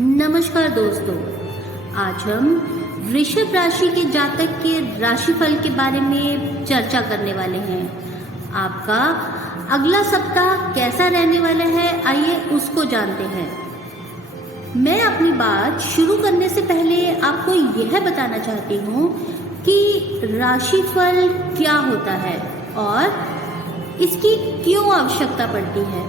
नमस्कार दोस्तों, आज हम वृषभ राशि के जातक के राशिफल के बारे में चर्चा करने वाले हैं। आपका अगला सप्ताह कैसा रहने वाला है, आइए उसको जानते हैं। मैं अपनी बात शुरू करने से पहले आपको यह बताना चाहती हूँ कि राशिफल क्या होता है और इसकी क्यों आवश्यकता पड़ती है।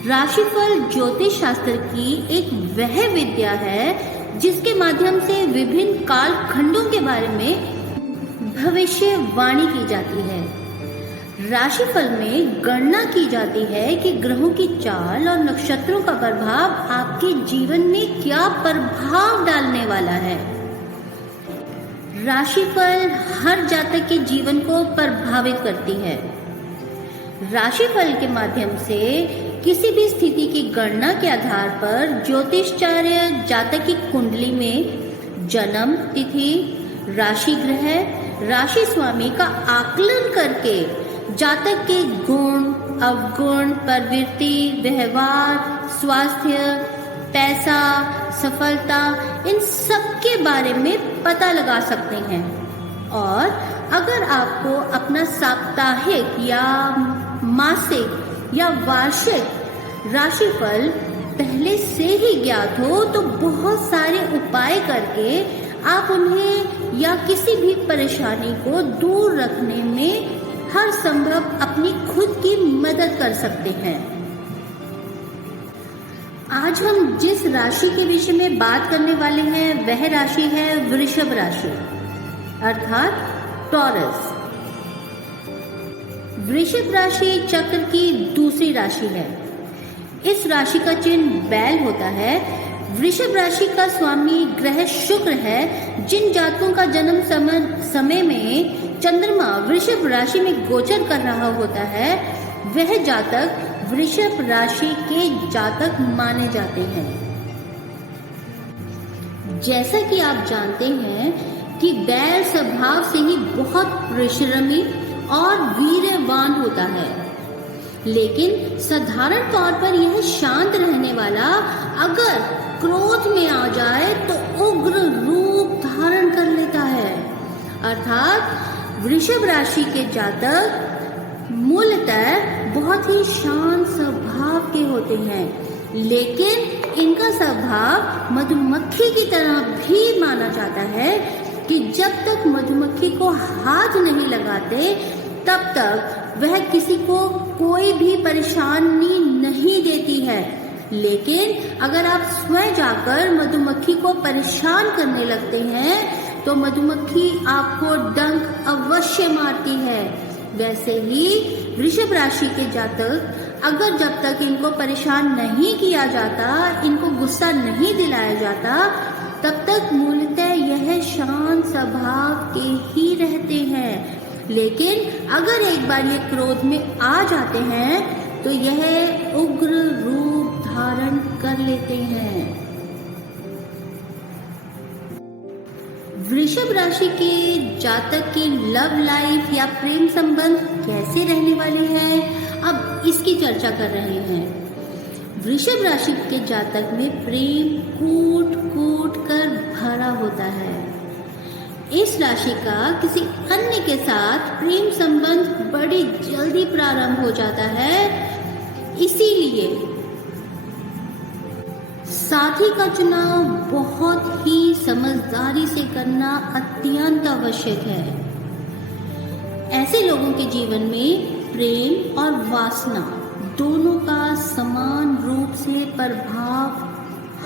राशिफल ज्योतिष शास्त्र की एक वह विद्या है जिसके माध्यम से विभिन्न काल खंडों के बारे में भविष्यवाणी की जाती है। राशिफल में गणना की जाती है कि ग्रहों की चाल और नक्षत्रों का प्रभाव आपके जीवन में क्या प्रभाव डालने वाला है। राशिफल हर जातक के जीवन को प्रभावित करती है। राशिफल के माध्यम से किसी भी स्थिति की गणना के आधार पर ज्योतिषाचार्य जातक की कुंडली में जन्म तिथि, राशि ग्रह, राशि स्वामी का आकलन करके जातक के गुण, अवगुण, प्रवृत्ति, व्यवहार, स्वास्थ्य, पैसा, सफलता, इन सब के बारे में पता लगा सकते हैं। और अगर आपको अपना साप्ताहिक या मासिक या वार्षिक राशिफल पहले से ही ज्ञात हो तो बहुत सारे उपाय करके आप उन्हें या किसी भी परेशानी को दूर रखने में हर संभव अपनी खुद की मदद कर सकते हैं। आज हम जिस राशि के विषय में बात करने वाले हैं वह राशि है वृषभ राशि अर्थात टॉरस। वृषभ राशि चक्र की दूसरी राशि है। इस राशि का चिन्ह बैल होता है। वृषभ राशि का स्वामी ग्रह शुक्र है। जिन जातकों का जन्म समय में चंद्रमा वृषभ राशि में गोचर कर रहा होता है वह जातक वृषभ राशि के जातक माने जाते हैं। जैसा कि आप जानते हैं कि बैल स्वभाव से ही बहुत परिश्रमी और वीर्यवान होता है, लेकिन साधारण तौर पर यह शांत रहने वाला अगर क्रोध में आ जाए तो उग्र रूप धारण कर लेता है। अर्थात वृषभ राशि के जातक मूलतः बहुत ही शांत स्वभाव के होते हैं, लेकिन इनका स्वभाव मधुमक्खी की तरह भी माना जाता है कि जब तक मधुमक्खी को हाथ नहीं लगाते तब तक वह किसी को कोई भी परेशानी नहीं देती है, लेकिन अगर आप स्वयं जाकर मधुमक्खी को परेशान करने लगते हैं तो मधुमक्खी आपको डंक अवश्य मारती है। वैसे ही वृषभ राशि के जातक अगर जब तक इनको परेशान नहीं किया जाता, इनको गुस्सा नहीं दिलाया जाता, तब तक मूलतः यह शांत स्वभाव के ही रहते हैं। लेकिन अगर एक बार ये क्रोध में आ जाते हैं तो यह उग्र रूप धारण कर लेते हैं। वृषभ राशि के जातक की लव लाइफ या प्रेम संबंध कैसे रहने वाले हैं, अब इसकी चर्चा कर रहे हैं। वृषभ राशि के जातक में प्रेम कूट कूट कर भरा होता है। इस राशि का किसी अन्य के साथ प्रेम संबंध बड़ी जल्दी प्रारंभ हो जाता है, इसीलिए साथी का चुनाव बहुत ही समझदारी से करना अत्यंत आवश्यक है। ऐसे लोगों के जीवन में प्रेम और वासना दोनों का समान रूप से प्रभाव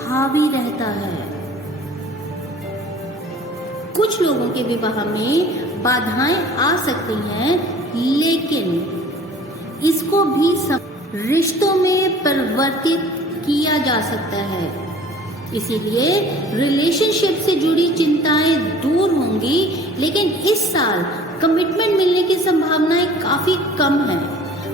हावी रहता है। कुछ लोगों के विवाह में बाधाएं आ सकती हैं, लेकिन इसको भी रिश्तों में परिवर्तित किया जा सकता है। इसीलिए रिलेशनशिप से जुड़ी चिंताएं दूर होंगी, लेकिन इस साल कमिटमेंट मिलने की संभावनाएं काफी कम है।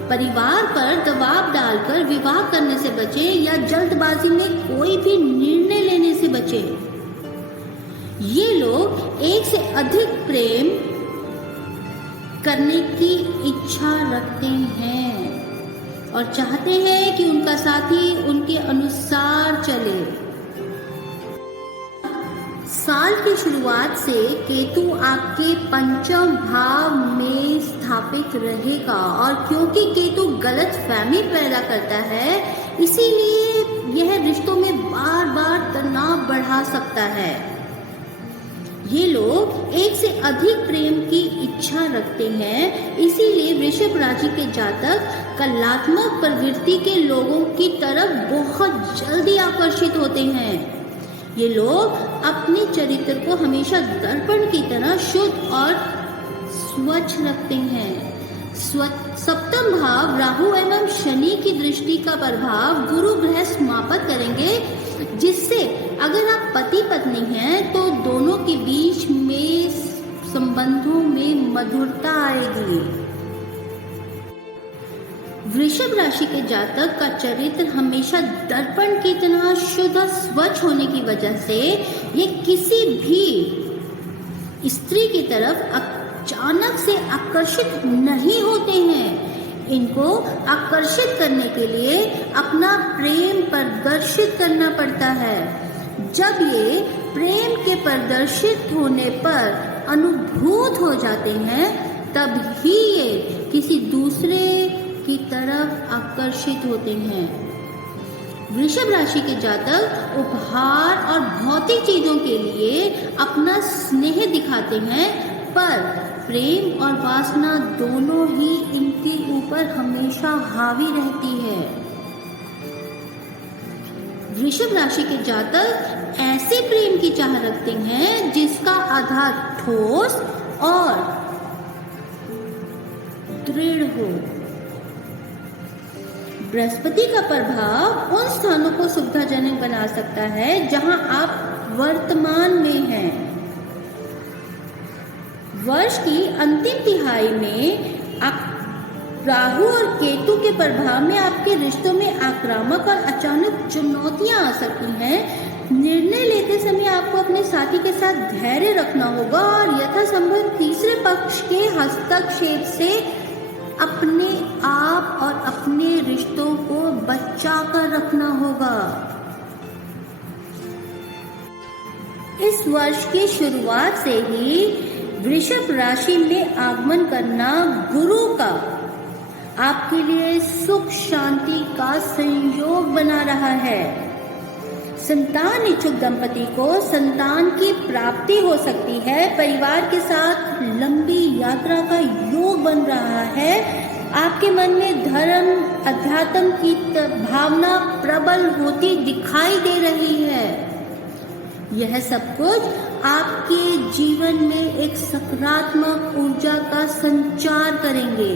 परिवार पर दबाव डालकर विवाह करने से बचें या जल्दबाजी में कोई भी निर्णय लेने से बचें। ये लोग एक से अधिक प्रेम करने की इच्छा रखते हैं और चाहते हैं कि उनका साथी उनके अनुसार चले। की शुरुआत से केतु आपके पंचम भाव में स्थापित रहेगा, और क्योंकि केतु गलत फहमी पैदा करता है, इसीलिए यह रिश्तों में बार बार तनाव बढ़ा सकता है। ये लोग एक से अधिक प्रेम की इच्छा रखते हैं, इसीलिए वृषभ राशि के जातक कलात्मक प्रवृत्ति के लोगों की तरफ बहुत जल्दी आकर्षित होते हैं। ये लोग अपने चरित्र को हमेशा दर्पण की तरह शुद्ध और स्वच्छ रखते हैं। सप्तम भाव राहु एवं शनि की दृष्टि का प्रभाव गुरु ग्रह समाप्त करेंगे, जिससे अगर आप पति पत्नी हैं तो दोनों के बीच में संबंधों में मधुरता आएगी। वृषभ राशि के जातक का चरित्र हमेशा दर्पण की तरह शुद्ध और स्वच्छ होने की वजह से ये किसी भी स्त्री की तरफ अचानक से आकर्षित नहीं होते हैं। इनको आकर्षित करने के लिए अपना प्रेम प्रदर्शित करना पड़ता है। जब ये प्रेम के प्रदर्शित होने पर अनुभूत हो जाते हैं, तब ही ये किसी दूसरे की तरफ आकर्षित होते हैं। वृषभ राशि के जातक उपहार और भौतिक चीजों के लिए अपना स्नेह दिखाते हैं, पर प्रेम और वासना दोनों ही इनके ऊपर हमेशा हावी रहती है। वृषभ राशि के जातक ऐसे प्रेम की चाह रखते हैं जिसका आधार ठोस और दृढ़ हो। बृहस्पति का प्रभाव उन स्थानों को सुविधाजनक बना सकता है जहां आप वर्तमान में हैं। वर्ष की अंतिम तिहाई में राहु और केतु के प्रभाव में आपके रिश्तों में आक्रामक और अचानक चुनौतियां आ सकती हैं। निर्णय लेते समय आपको अपने साथी के साथ धैर्य रखना होगा और यथासंभव तीसरे पक्ष के हस्तक्षेप से अपने आप और अपने रिश्तों को बचा कर रखना होगा। इस वर्ष की शुरुआत से ही वृषभ राशि में आगमन करना गुरु का आपके लिए सुख शांति का संयोग बना रहा है। संतान इच्छुक दंपति को संतान की प्राप्ति हो सकती है। परिवार के साथ लंबी यात्रा का योग बन रहा है। आपके मन में धर्म अध्यात्म की भावना प्रबल होती दिखाई दे रही है। यह सब कुछ आपके जीवन में एक सकारात्मक ऊर्जा का संचार करेंगे।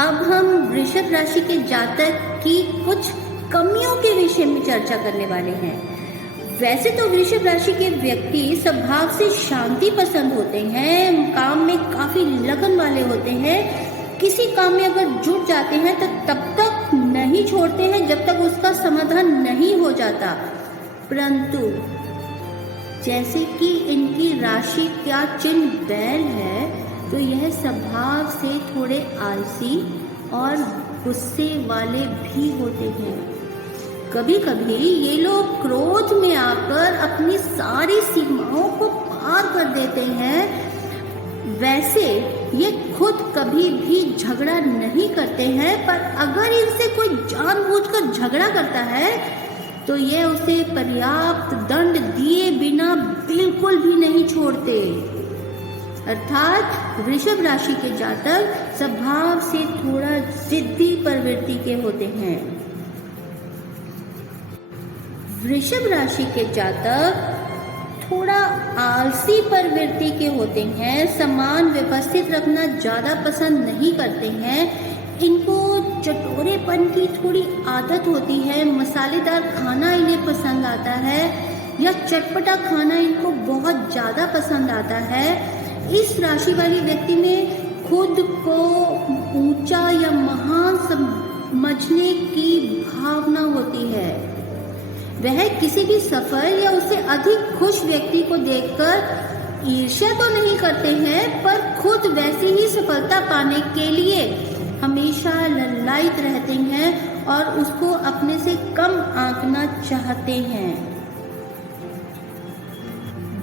अब हम वृषभ राशि के जातक की कुछ कमियों के विषय में चर्चा करने वाले हैं। वैसे तो वृषभ राशि के व्यक्ति स्वभाव से शांति पसंद होते हैं, काम में काफी लगन वाले होते हैं। किसी काम में अगर जुट जाते हैं तो तब तक नहीं छोड़ते हैं जब तक उसका समाधान नहीं हो जाता। परंतु जैसे कि इनकी राशि का चिन्ह बैल है, तो यह स्वभाव से थोड़े आलसी और गुस्से वाले भी होते हैं। कभी कभी ये लोग क्रोध में आकर अपनी सारी सीमाओं को पार कर देते हैं। वैसे ये खुद कभी भी झगड़ा नहीं करते हैं, पर अगर इनसे कोई जानबूझकर झगड़ा करता है तो ये उसे पर्याप्त दंड दिए बिना बिल्कुल भी नहीं छोड़ते। अर्थात वृषभ राशि के जातक स्वभाव से थोड़ा जिद्दी प्रवृत्ति के होते हैं। वृषभ राशि के जातक थोड़ा आलसी प्रवृत्ति के होते हैं। सामान व्यवस्थित रखना ज्यादा पसंद नहीं करते हैं। इनको चटोरेपन की थोड़ी आदत होती है। मसालेदार खाना इन्हें पसंद आता है या चटपटा खाना इनको बहुत ज्यादा पसंद आता है। इस राशि वाले व्यक्ति में खुद को ऊंचा या महान समझने की भावना होती है। वह किसी भी सफल या उससे अधिक खुश व्यक्ति को देखकर ईर्ष्या तो नहीं करते हैं, पर खुद वैसी ही सफलता पाने के लिए हमेशा ललायित रहते हैं और उसको अपने से कम आंकना चाहते हैं।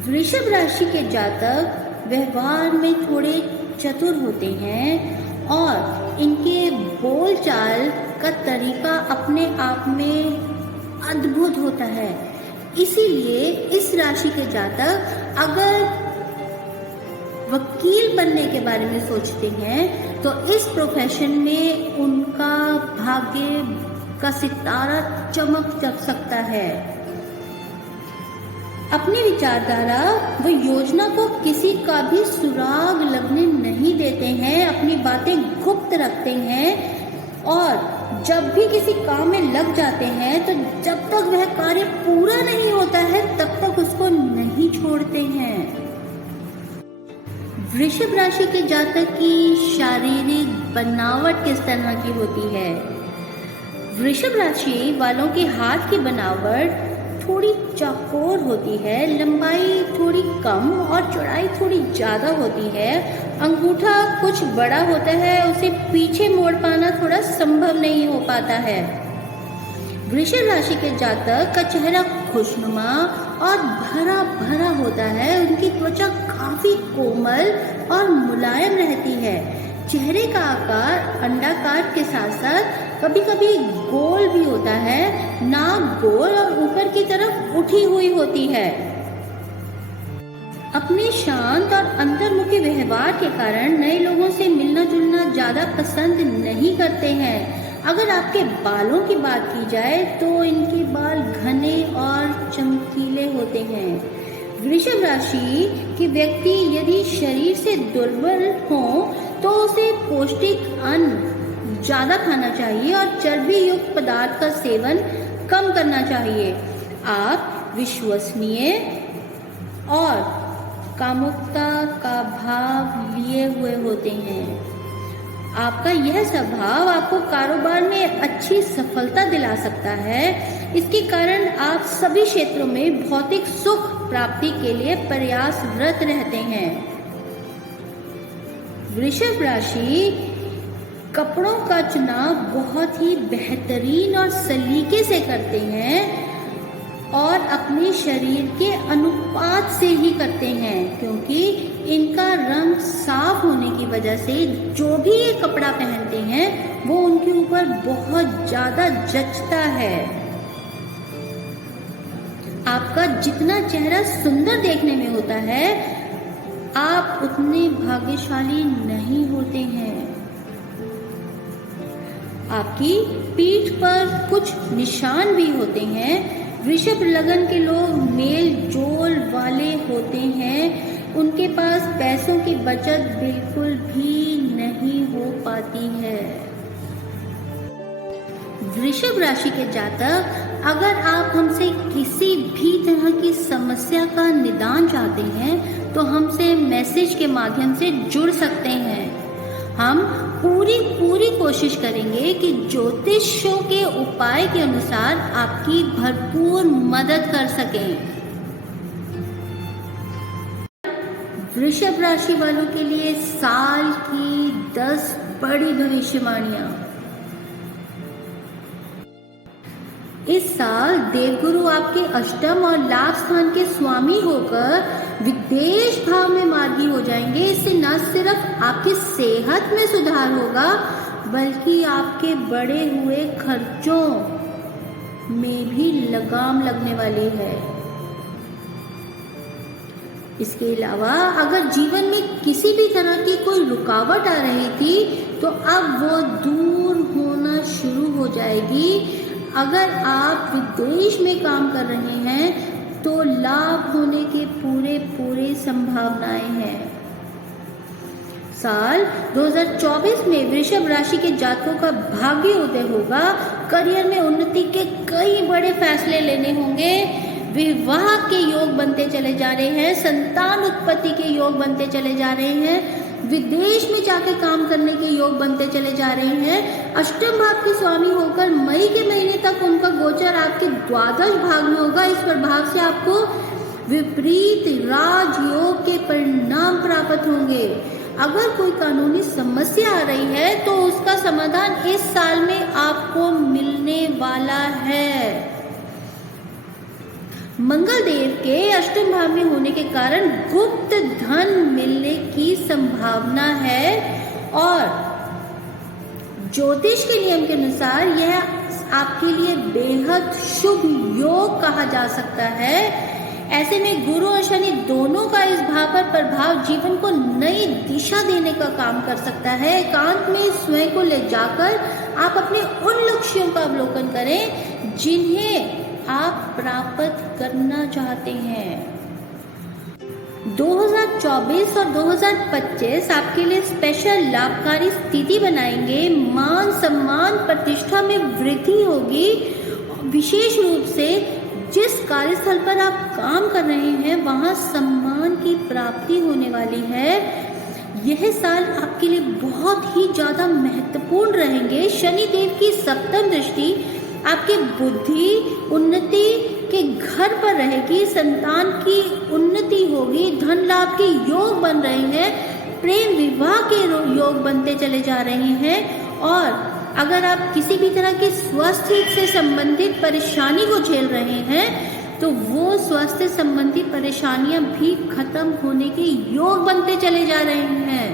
वृषभ राशि के जातक व्यवहार में थोड़े चतुर होते हैं और इनके बोलचाल का तरीका अपने आप में अद्भुत होता है। इसीलिए इस राशि के जातक अगर वकील बनने के बारे में सोचते हैं तो इस प्रोफेशन में उनका भाग्य का सितारा चमक सकता है। अपनी विचारधारा व योजना को किसी का भी सुराग लगने नहीं देते हैं, अपनी बातें गुप्त रखते हैं और जब भी किसी काम में लग जाते हैं तो जब तक वह कार्य पूरा नहीं होता है तब तक उसको नहीं छोड़ते हैं। वृषभ राशि के जातक की शारीरिक बनावट किस तरह की होती है? वृषभ राशि वालों के हाथ की बनावट थोड़ी चौकोर होती है, लंबाई थोड़ी कम और चौड़ाई थोड़ी ज़्यादा होती है। अंगूठा कुछ बड़ा होता है, उसे पीछे मोड़ पाना थोड़ा संभव नहीं हो पाता है। वृषभ राशि के जातक का चेहरा खुशनुमा और भरा भरा होता है। उनकी त्वचा काफी कोमल और मुलायम रहती है। चेहरे का आकार अंडाकार के साथ साथ कभी कभी गोल भी होता है। नाक गोल और ऊपर की तरफ उठी हुई होती है। अपने शांत और अंतर्मुखी व्यवहार के कारण नए लोगों से मिलना जुलना ज्यादा पसंद नहीं करते हैं। अगर आपके बालों की बात की जाए तो इनके बाल घने और चमकीले होते हैं। वृषभ राशि के व्यक्ति यदि शरीर से दुर्बल हो तो उसे पौष्टिक अन्न ज्यादा खाना चाहिए और चर्बी युक्त पदार्थ का सेवन कम करना चाहिए। आप विश्वसनीय और कामुकता का भाव लिए हुए होते हैं। आपका यह स्वभाव आपको कारोबार में अच्छी सफलता दिला सकता है। इसके कारण आप सभी क्षेत्रों में भौतिक सुख प्राप्ति के लिए प्रयासरत रहते हैं। वृषभ राशि कपड़ों का चुनाव बहुत ही बेहतरीन और सलीके से करते हैं और अपने शरीर के अनुपात से ही करते हैं, क्योंकि इनका रंग साफ होने की वजह से जो भी ये कपड़ा पहनते हैं वो उनके ऊपर बहुत ज्यादा जचता है। आपका जितना चेहरा सुंदर देखने में होता है आप उतने भाग्यशाली नहीं होते हैं। आपकी पीठ पर कुछ निशान भी होते हैं। वृषभ लगन के लोग मेल जोल वाले होते हैं। उनके पास पैसों की बचत बिल्कुल भी नहीं हो पाती है। वृषभ राशि के जातक अगर आप हमसे किसी भी तरह की समस्या का निदान चाहते हैं तो हमसे मैसेज के माध्यम से जुड़ सकते हैं। हम पूरी कोशिश करेंगे कि ज्योतिषों के उपाय के अनुसार आपकी भरपूर मदद कर सकें। वृषभ राशि वालों के लिए साल की 10 बड़ी भविष्यवाणियां। इस साल देवगुरु आपके अष्टम और लाभ स्थान के स्वामी होकर विदेश भाव में मार्गी हो जाएंगे। इससे न सिर्फ आपकी सेहत में सुधार होगा बल्कि आपके बढ़े हुए खर्चों में भी लगाम लगने वाली है। इसके अलावा अगर जीवन में किसी भी तरह की कोई रुकावट आ रही थी तो अब वो दूर होना शुरू हो जाएगी। अगर आप विदेश में काम कर रहे हैं तो लाभ होने के पूरे संभावनाएं हैं। साल 2024 में वृषभ राशि के जातकों का भाग्य उदय होगा। करियर में उन्नति के कई बड़े फैसले लेने होंगे। विवाह के योग बनते चले जा रहे हैं। संतान उत्पत्ति के योग बनते चले जा रहे हैं। विदेश में जाकर काम करने के योग बनते चले जा रहे हैं। अष्टम भाव के स्वामी होकर मई के महीने तक उनका गोचर आपके द्वादश भाग में होगा। इस प्रभाव से आपको विपरीत राजयोग के परिणाम प्राप्त होंगे। अगर कोई कानूनी समस्या आ रही है तो उसका समाधान इस साल में आपको मिलने वाला है। मंगल देव के अष्टम भाव में होने के कारण गुप्त धन मिलने की संभावना है और ज्योतिष के नियम के अनुसार यह आपके लिए बेहद शुभ योग कहा जा सकता है। ऐसे में गुरु और शनि दोनों का इस भाव पर प्रभाव जीवन को नई दिशा देने का काम कर सकता है। एकांत में स्वयं को ले जाकर आप अपने उन लक्ष्यों का अवलोकन करें जिन्हें आप प्राप्त करना चाहते हैं। 2024 और 2025 आपके लिए स्पेशल लाभकारी स्थिति बनाएंगे। मान सम्मान प्रतिष्ठा में वृद्धि होगी। विशेष रूप से जिस कार्यस्थल पर आप काम कर रहे हैं वहां सम्मान की प्राप्ति होने वाली है। यह साल आपके लिए बहुत ही ज्यादा महत्वपूर्ण रहेंगे। शनि देव की सप्तम दृष्टि आपके बुद्धि उन्नति के घर पर रहेगी। संतान की उन्नति होगी। धन लाभ के योग बन रहे हैं। प्रेम विवाह के योग बनते चले जा रहे हैं। और अगर आप किसी भी तरह की स्वास्थ्य से संबंधित परेशानी को झेल रहे हैं तो वो स्वास्थ्य संबंधी परेशानियां भी खत्म होने के योग बनते चले जा रहे हैं।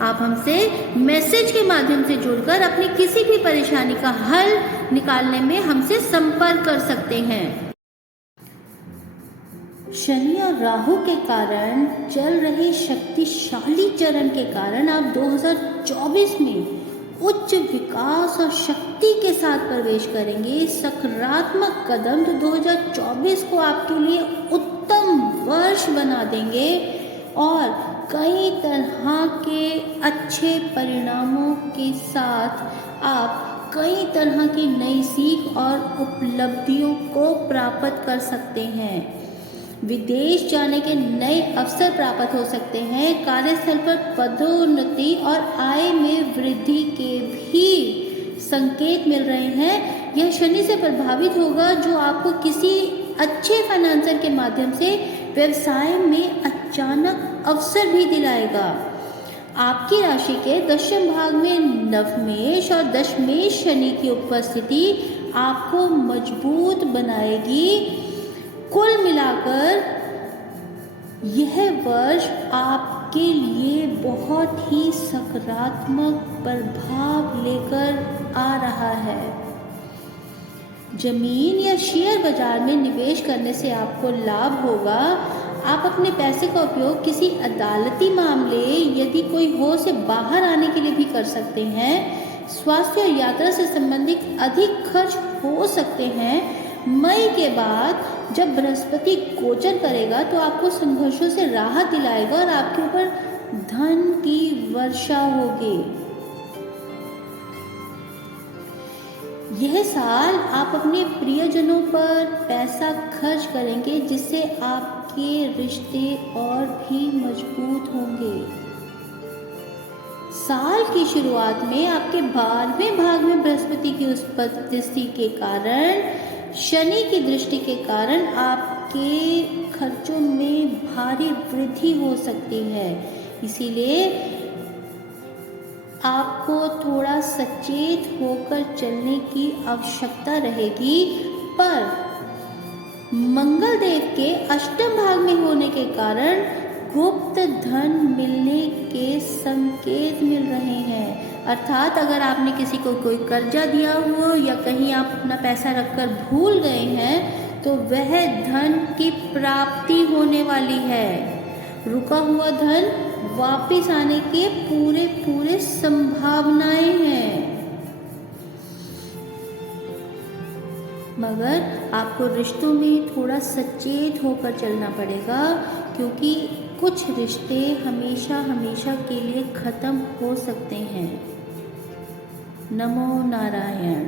आप हमसे मैसेज के माध्यम से जुड़कर अपनी किसी भी परेशानी का हल निकालने में हमसे संपर्क कर सकते हैं। शनि और राहु के कारण चल रहे शक्तिशाली चरण के कारण आप 2024 में उच्च विकास और शक्ति के साथ प्रवेश करेंगे। सकारात्मक कदम तो 2024 को आपके लिए उत्तम वर्ष बना देंगे और कई तरह के अच्छे परिणामों के साथ आप कई तरह की नई सीख और उपलब्धियों को प्राप्त कर सकते हैं। विदेश जाने के नए अवसर प्राप्त हो सकते हैं। कार्यस्थल पर पदोन्नति और आय में वृद्धि के भी संकेत मिल रहे हैं। यह शनि से प्रभावित होगा जो आपको किसी अच्छे फाइनेंसर के माध्यम से व्यवसाय में अचानक अवसर भी दिलाएगा। आपकी राशि के दशम भाग में नवमेश और दशमेश शनि की उपस्थिति आपको मजबूत बनाएगी। कुल मिलाकर यह वर्ष आपके लिए बहुत ही सकारात्मक प्रभाव लेकर आ रहा है। जमीन या शेयर बाजार में निवेश करने से आपको लाभ होगा। आप अपने पैसे का उपयोग किसी अदालती मामले यदि कोई हो से बाहर आने के लिए भी कर सकते हैं। स्वास्थ्य और यात्रा से संबंधित अधिक खर्च हो सकते हैं। मई के बाद जब बृहस्पति गोचर करेगा तो आपको संघर्षों से राहत दिलाएगा और आपके ऊपर धन की वर्षा होगी। यह साल आप अपने प्रियजनों पर पैसा खर्च करेंगे जिससे आपके रिश्ते और भी मजबूत होंगे। साल की शुरुआत में आपके 12वें भाग में बृहस्पति की उपस्थिति के कारण शनि की दृष्टि के कारण आपके खर्चों में भारी वृद्धि हो सकती है। इसीलिए आपको थोड़ा सचेत होकर चलने की आवश्यकता रहेगी। पर मंगल देव के अष्टम भाग में होने के कारण गुप्त धन मिलने के संकेत मिल रहे हैं। अर्थात अगर आपने किसी को कोई कर्जा दिया हो या कहीं आप अपना पैसा रखकर भूल गए हैं तो वह धन की प्राप्ति होने वाली है। रुका हुआ धन वापस आने के पूरे संभावनाएं हैं। मगर आपको रिश्तों में थोड़ा सचेत होकर चलना पड़ेगा क्योंकि कुछ रिश्ते हमेशा के लिए खत्म हो सकते हैं। नमो नारायण।